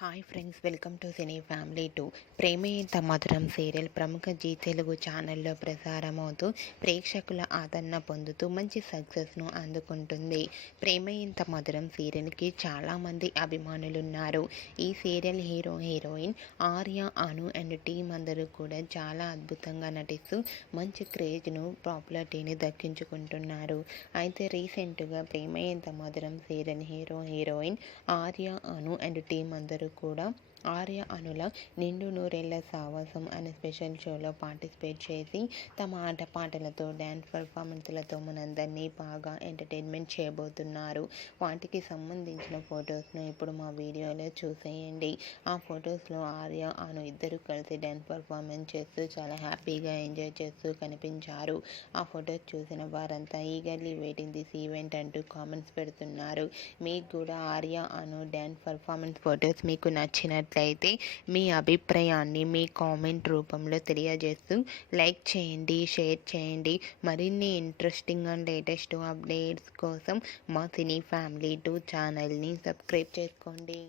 Hi friends, welcome to cine family 2. ప్రేమే ఇంత మధురం సీరియల్ ప్రముఖ జీ తెలుగు ఛానల్లో ప్రసారమవుతూ ప్రేక్షకుల ఆదరణ పొందుతూ మంచి సక్సెస్ను అందుకుంటుంది. ప్రేమే ఇంత మధురం సీరియల్కి చాలామంది అభిమానులున్నారు. ఈ serial heroine Arya, Anu and team అందరూ కూడా చాలా అద్భుతంగా నటిస్తూ మంచి క్రేజ్ను, పాపులారిటీని దక్కించుకుంటున్నారు. అయితే రీసెంట్గా ప్రేమే ఇంత మధురం serial heroine Arya, Anu and team అందరూ కూడా ఆర్య, అనుల నిండు నూరేళ్ల సావాసం అనే స్పెషల్ షోలో పార్టిసిపేట్ చేసి తమ ఆటపాటలతో, డ్యాన్స్ పర్ఫార్మెన్స్లతో మనందరినీ బాగా ఎంటర్టైన్మెంట్ చేయబోతున్నారు. వాటికి సంబంధించిన ఫొటోస్ను ఇప్పుడు మా వీడియోలో చూసేయండి. ఆ ఫొటోస్లో ఆర్య, అను ఇద్దరు కలిసి డ్యాన్స్ పర్ఫార్మెన్స్ చేస్తూ చాలా హ్యాపీగా ఎంజాయ్ చేస్తూ కనిపించారు. ఆ ఫొటోస్ చూసిన వారంతా ఈగర్లీ వెయిటింగ్ దిస్ ఈవెంట్ అంటూ కామెంట్స్ పెడుతున్నారు. మీకు కూడా ఆర్య, అను డ్యాన్స్ పర్ఫార్మెన్స్ ఫొటోస్ మీకు నచ్చినట్లయితే మీ అభిప్రాయాన్ని మీ కామెంట్ రూపంలో తెలియజేస్తూ లైక్ చేయండి, షేర్ చేయండి. మరిన్ని ఇంట్రెస్టింగ్ అండ్ లేటెస్ట్ అప్డేట్స్ కోసం మా సినీ ఫ్యామిలీ 2 ఛానల్ని సబ్స్క్రైబ్ చేసుకోండి.